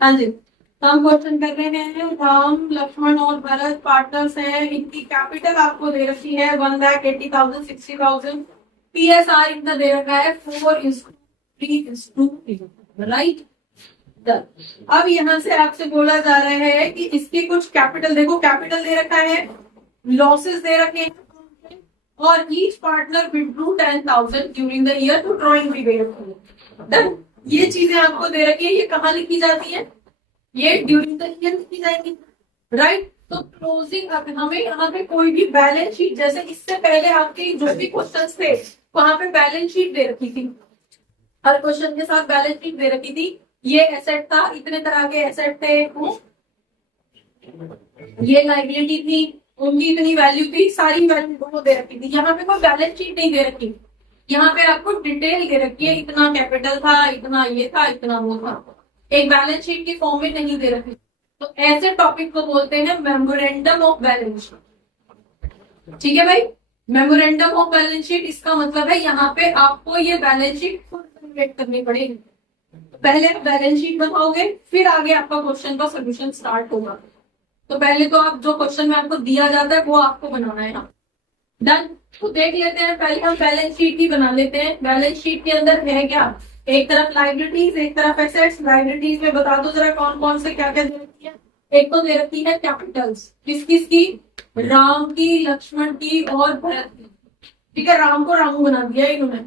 हाँ जी, हम क्वेश्चन कर रहे हैं। राम लक्ष्मण और भरत पार्टनर्स हैं। इनकी कैपिटल आपको दे रखी है 1,80,000 60,000। PSR इनका दे रखा है 4:3:2, राइट। अब यहाँ से आपसे बोला जा रहा है कि इसकी कुछ कैपिटल देखो, कैपिटल दे रखा है, लॉसेस दे रखे हैं, और each partner withdrew 10,000 during the year to drawing भी दे रखी है। ये चीजें आपको दे रखी है, ये कहाँ लिखी जाती है? ये ड्यूरिंग द ईयर लिखी जाएंगी, राइट। तो क्लोजिंग, अब हमें यहाँ पे कोई भी बैलेंस शीट, जैसे इससे पहले आपके जो भी क्वेश्चंस थे वहां पे बैलेंस शीट दे रखी थी, हर क्वेश्चन के साथ बैलेंस शीट दे रखी थी। ये एसेट था, इतने तरह के एसेट थे, ये लाइबिलिटी थी, उनकी इतनी वैल्यू थी, सारी वैल्यू को दे रखी थी। यहाँ पे कोई बैलेंस शीट नहीं दे रखी, यहाँ पे आपको डिटेल दे रखी है, इतना कैपिटल था, इतना ये था, इतना वो था, एक बैलेंस शीट की फॉर्म में नहीं दे रखी। तो ऐसे टॉपिक को बोलते हैं मेमोरेंडम ऑफ बैलेंस शीट। ठीक है भाई, मेमोरेंडम ऑफ बैलेंस शीट, इसका मतलब है यहाँ पे आपको ये बैलेंस शीट जनरेट करनी पड़ेगी। पहले बैलेंस शीट बनाओगे, फिर आगे आपका क्वेश्चन का सोल्यूशन स्टार्ट होगा। तो पहले तो आप जो क्वेश्चन में आपको दिया जाता है वो आपको बनाना है ना। डन। तो देख लेते हैं, पहले हम बैलेंस शीट ही बना लेते हैं। बैलेंस शीट के अंदर है क्या? एक तरफ लाइबिलिटीज, एक तरफ एसेट्स। लाइबिलिटीज में बता दो जरा कौन कौन से क्या क्या दे रखी है। एक तो दे रखी है कैपिटल्स, किस किस की? राम की, लक्ष्मण की और भरत की। ठीक है, राम को रामू बना दिया इन्होंने।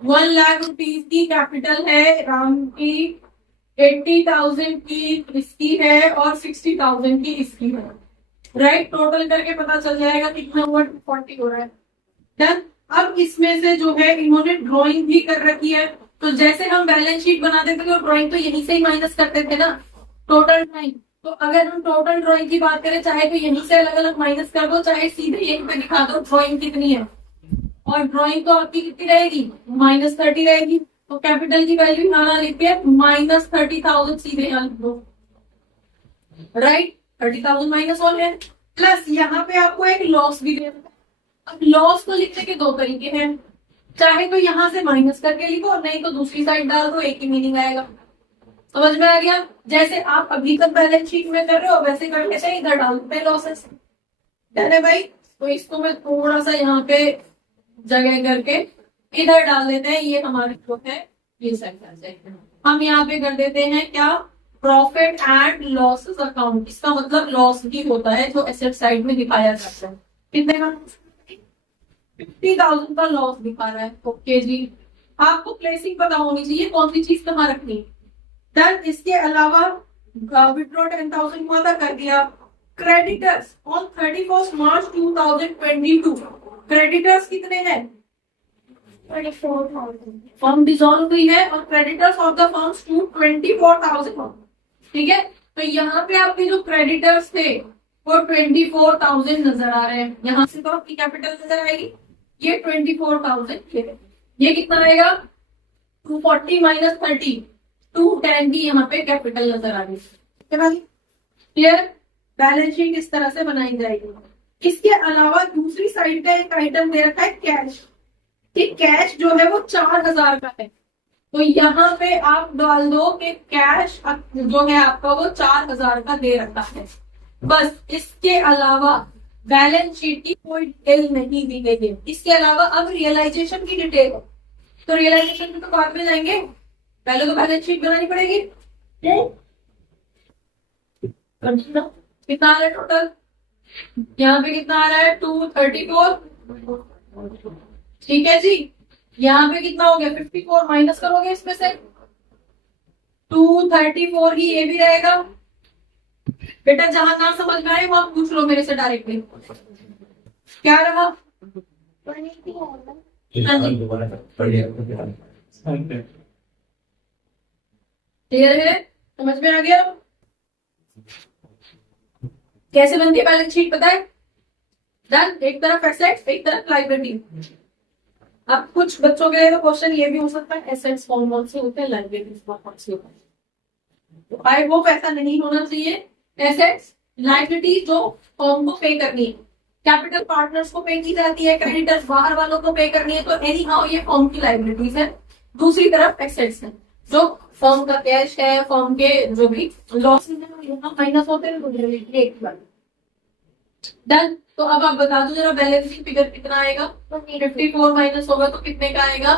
1,00,000 रुपीज की कैपिटल है राम की, 80,000 की इसकी है और 60,000 की इसकी है, राइट। टोटल करके पता चल जाएगा कितना हुआ, 240 हो रहा है। डन। अब इसमें से जो है इन्होंने ड्राइंग भी कर रखी है, तो जैसे हम बैलेंस शीट बनाते थे तो ड्राइंग तो यहीं से ही माइनस करते थे ना, टोटल ड्राइंग। तो अगर हम टोटल ड्राइंग की बात करें, चाहे तो यहीं से अलग अलग माइनस कर दो, चाहे सीधे यहीं पे दिखा दो ड्राइंग कितनी है। और ड्राइंग तो आपकी कितनी रहेगी? -30 रहेगी। तो कैपिटल की वैल्यू यहाँ लिखी है -30,000, सीधे यहाँ लिख दो, राइट। 30,000 माइनस हो गया। प्लस यहाँ पे आपको एक लॉस भी दे रखा है। अब लॉस को लिखने के दो तरीके हैं, चाहे तो यहाँ से माइनस करके लिखो, नहीं तो दूसरी साइड डाल दो, एक ही मीनिंग आएगा। समझ में आ गया? जैसे आप अभी तक बैलेंस शीट में कर रहे हो वैसे करके से इधर डाल देते हैं लॉसेस। डन है भाई। तो इसको मैं थोड़ा सा यहाँ पे जगह करके इधर डाल देते हैं, ये हमारी जो है ये साइड। हम यहाँ पे कर देते हैं क्या? Profit and losses account. इसका मतलब लॉस भी होता है जो एसेट साइड में दिखाया जाता है। कितने का? 50,000 का लॉस दिखा रहा है। ओके जी, आपको प्लेसिंग पता होनी चाहिए कौन सी चीज कहाँ रखनी है। डन। इसके अलावा विड्रॉ 10,000 हुआ था, कर दिया। क्रेडिटर्स ऑन 31 मार्च 2022, क्रेडिटर्स कितने हैं? 24,000। फर्म डिसॉल्व हुई है और क्रेडिटर्स ऑफ द फर्म्स 24,000। ठीक है, तो यहाँ पे आपके जो क्रेडिटर्स थे वो 24,000 नजर आ रहे हैं। यहाँ से तो आपकी कैपिटल नजर आएगी, ये 24,000। ये कितना रहेगा? 240 माइनस 30, 210 की यहाँ पे कैपिटल नजर आ रही है। क्लियर? बैलेंस शीट इस तरह से बनाई जाएगी। इसके अलावा दूसरी साइड का एक आइटम दे रखा है कैश। ठीक, कैश जो है वो 4,000 का है, तो यहाँ पे आप डाल दो कि कैश जो है आपका वो 4,000 का दे रखा है। बस, इसके अलावा बैलेंस शीट की कोई डिटेल नहीं दी गई है। इसके अलावा अब रियलाइजेशन की डिटेल, तो रियलाइजेशन में तो बाद में जाएंगे, पहले तो बैलेंस शीट बनानी पड़ेगी। कितना आ रहा है टोटल? यहाँ पे कितना आ रहा है? 234। ठीक है जी, यहाँ पे कितना हो गया? 54 माइनस करोगे इसमें से 234 ही ये भी रहेगा। बेटा जहां नाम समझ में आए वहां पूछ लो मेरे से डायरेक्टली। क्या रहा? क्लियर है? समझ में आ गया कैसे बनती है बैलेंस शीट? पता है? डन। एक तरफ एसेट्स, एक तरफ लाइबिलिटी। अब कुछ बच्चों के लिए तो क्वेश्चन ये भी हो सकता है एसेट्स कौन से होते हैं, लाइबिलिटीज कौन से होते हैं। तो आई होप ऐसा नहीं होना चाहिए। एसेट्स, लाइबिलिटी जो फर्म को पे करनी है, कैपिटल पार्टनर्स को पे की जाती है, क्रेडिटर्स बाहर वालों को पे करनी है, तो एनी हाउ ये फर्म की लाइबिलिटीज है। दूसरी तरफ एसेट्स है। जो फर्म का कैश है, फर्म के जो भी लॉसेस है वो यहाँ माइनस होते हैं। डन। तो अब आप बता दो जरा बैलेंसिंग फिगर कितना आएगा। 54 माइनस होगा तो कितने का आएगा?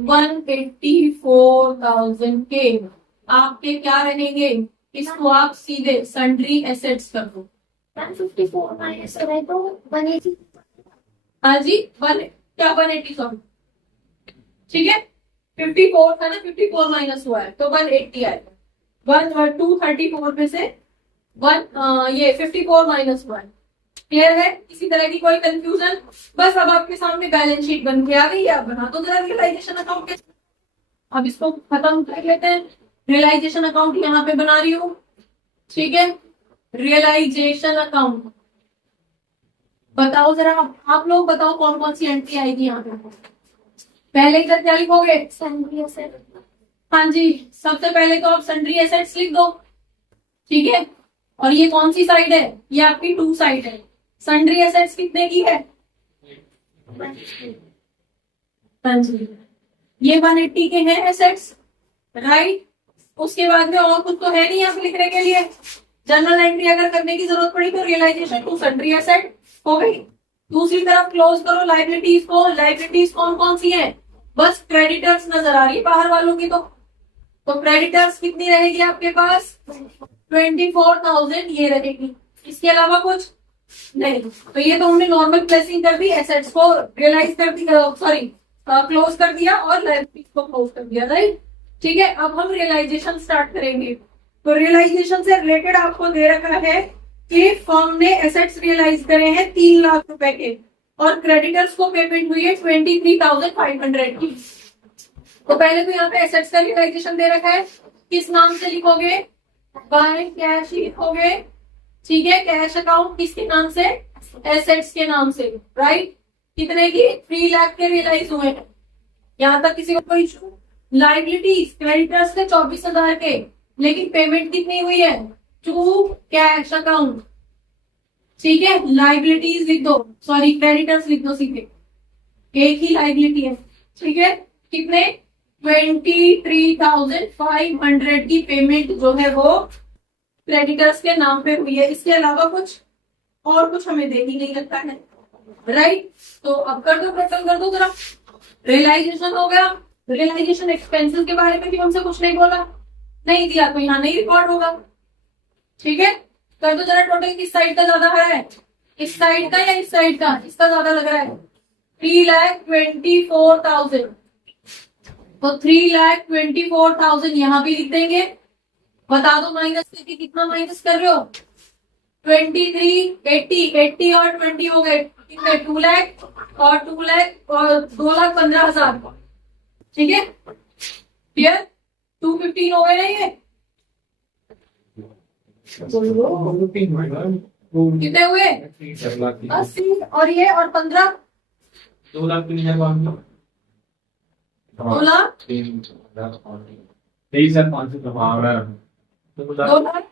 184,000 के आपके क्या रहेंगे? इसको आप सीधे सन्ड्री एसेट्स कर दो। 154 माइनस करें तो 180। हाँ जी, 180 सॉरी, ठीक है। 54 था ना, 54 माइनस हुआ है तो 180 आएगा। 234 में से ये 54 माइनस हुआ है। क्लियर है? इसी तरह की कोई कंफ्यूजन? बस अब आपके सामने बैलेंस शीट बन के आ गई है। आप बना दो जरा रियलाइजेशन अकाउंट के। अब इसको खत्म कर लेते हैं। रियलाइजेशन अकाउंट यहाँ पे बना रही हूँ, ठीक है। रियलाइजेशन अकाउंट बताओ जरा, आप लोग बताओ कौन कौन सी एंट्री आएगी यहाँ पे। पहले इधर क्या लिखोगे? Sundry asset. हाँ जी, सबसे पहले तो आप सन्ड्री एसेट्स लिख दो, ठीक है। और ये कौन सी साइड है? ये आपकी 2 साइड है। सन्ड्री एसेट्स कितने की है? हाँ जी, ये 180 के हैं एसेट्स, राइट। उसके बाद में और कुछ तो है नहीं यहाँ पे लिखने के लिए। जनरल एंट्री अगर करने की जरूरत पड़ी तो रियलाइजेशन टू सन्ड्री एसेट हो गई। दूसरी तरफ क्लोज करो लाइबिलिटीज को। लाइबिलिटीज कौन कौन सी है? बस क्रेडिटर्स नजर आ रही है बाहर वालों की। तो क्रेडिटर्स कितनी रहेगी आपके पास? 24,000 ये रहेगी। इसके अलावा कुछ नहीं। तो ये तो हमने नॉर्मल प्लेसिंग कर दी, एसेट्स को रियलाइज कर दिया, सॉरी क्लोज कर दिया और लाइबिलिटीज को क्लोज कर दिया, राइट। ठीक है, अब हम रियलाइजेशन स्टार्ट करेंगे। तो रियलाइजेशन से रिलेटेड आपको दे रखा है कि फर्म ने एसेट्स रियलाइज करे हैं 3 लाख रुपए के और क्रेडिटर्स को पेमेंट हुई है 23,500 की। तो पहले तो यहाँ पे एसेट्स का रियलाइजेशन दे रखा है, किस नाम से लिखोगे? बाय कैश लिखोगे, ठीक है। कैश अकाउंट किसके नाम से? एसेट्स के नाम से, राइट। कितने की? 3 लाख के रियलाइज हुए हैं। यहाँ तक किसी को कोई इशू? लाइबिलिटीज क्रेडिटर्स के 24,000 के, लेकिन पेमेंट कितनी हुई है? टू कैश अकाउंट, ठीक है। लाइबिलिटीज लिख दो, सॉरी क्रेडिटर्स लिख दो सीधे, एक ही लाइबिलिटी है, ठीक है। कितने? 23,500 की पेमेंट जो है वो क्रेडिटर्स के नाम पे हुई है। इसके अलावा कुछ और कुछ हमें दे ही नहीं लगता है, राइट। तो अब कर दो, टोटल कर दो जरा। रियलाइजेशन हो गया। रियलाइजेशन एक्सपेंसेस के बारे में भी हमसे कुछ नहीं बोला, नहीं दिया तो यहाँ नहीं रिकॉर्ड होगा, ठीक है। कर दो जरा टोटल, किस साइड का ज्यादा है? इस साइड का या इस साइड का? इसका ज्यादा लग रहा है। 3,24,000, तो 3,24,000 यहाँ भी लिख देंगे। बता दो माइनस करके कितना माइनस कर रहे हो? 23, 80 और 20 हो गए, 2 लाख और 2 लाख और 2,15,000, ठीक है। क्लियर? 215 हो गए ना ये? कितने हुए? 80 और ये और 15, 2 लाख 3,000 2 लाख 23,500 कमा रहा है। 2 लाख।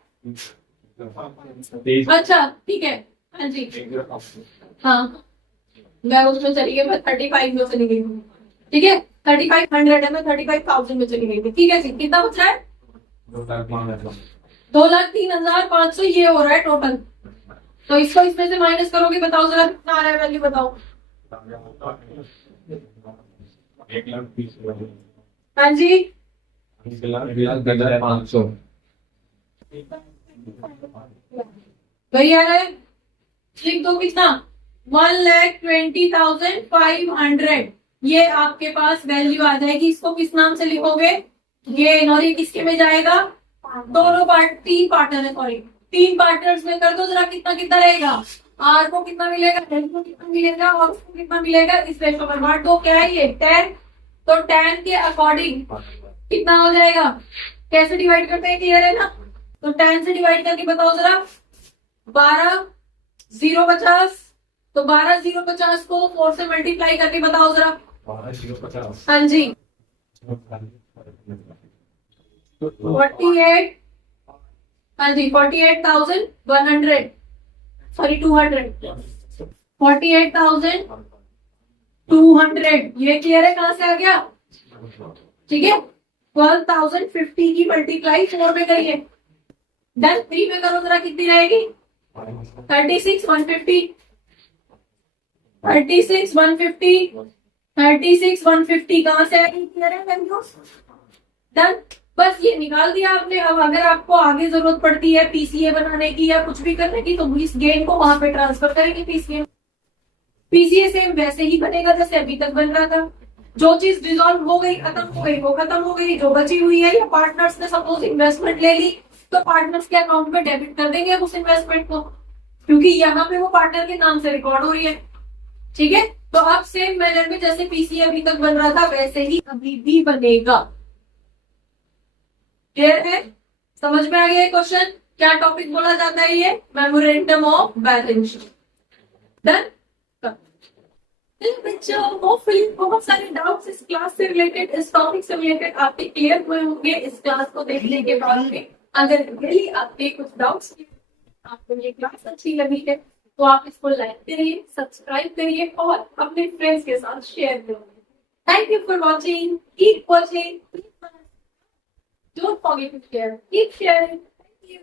अच्छा ठीक है, हाँ जी, हाँ मैं उसमें चली गई, मैं 35 में चली गई, ठीक है। 3,500 है, मैं 35,000 में चली गई थी, ठीक है जी। कितना बच रहा है? 2,03,500 ये हो रहा है टोटल। तो इसको इसमें से माइनस करोगे, बताओ जरा कितना आ रहा है, वैल्यू बताओ। 1,30,000 हाँ जी, 1,500 भैया है, लिख दो कितना? 1,20,500 ये आपके पास वैल्यू आ जाएगी। इसको किस नाम से लिखोगे? गेन। और ये किसके में जाएगा? दोनों तीन पार्टनर है, सॉरी 3 पार्टनर्स में कर दो जरा, कितना कितना रहेगा? आर को कितना मिलेगा, एल को कितना मिलेगा और उसको कितना मिलेगा, इस रेशो में बांट दो। क्या है ये? 10। तो 10 के अकॉर्डिंग कितना हो जाएगा? कैसे डिवाइड करते हैं, क्लियर है ना? तो 10 से डिवाइड करके बताओ जरा। 12 0 50, तो 12 0 50 को 4 से मल्टीप्लाई करके बताओ जरा। 12,050 हाँ जी, 48, हाँ जी 48,100, सॉरी 200, 48,200 ये क्लियर है? कहां से आ गया? ठीक है, 12,050 की मल्टीप्लाई 4 में करिए। डन। 3 में करो जरा, कितनी रहेगी? 36,150, 36,150, 36,150 कहाँ से आएगी? क्लियर है वैल्यूज? डन। बस ये निकाल दिया आपने। अब अगर आपको आगे जरूरत पड़ती है पीसीए बनाने की या कुछ भी करने की, तो इस गेन को वहां पे ट्रांसफर करेंगे पीसीए। पीसीए सेम वैसे ही बनेगा जैसे अभी तक बन रहा था। जो चीज डिसॉल्व हो गई, खत्म हो गई, वो खत्म हो गई। जो बची हुई है, या पार्टनर्स ने सपोज इन्वेस्टमेंट ले ली, तो पार्टनर्स के अकाउंट में डेबिट कर देंगे उस इन्वेस्टमेंट को, क्योंकि यहाँ पे वो पार्टनर के नाम से रिकॉर्ड हो रही है। ठीक है, तो अब सेम मैनर में जैसे पीसीए अभी तक बन रहा था वैसे ही अभी भी बनेगा। क्लियर है? समझ में आ गया क्वेश्चन? क्या टॉपिक बोला जाता है? ये memorandum of balance sheet. Done. बच्चों, होपफुली बहुत सारे डाउट्स इस क्लास से रिलेटेड, इस टॉपिक से रिलेटेड आपके क्लियर हुए होंगे इस क्लास को देखने के बाद में। अगर रियली आपके कुछ डाउट्स, आपको ये क्लास अच्छी लगी है, तो आप इसको लाइक करिए, सब्सक्राइब करिए और अपने फ्रेंड्स के साथ शेयर करिए। Thank you for watching. Keep watching. Don't forget to share. Keep sharing. Thank you.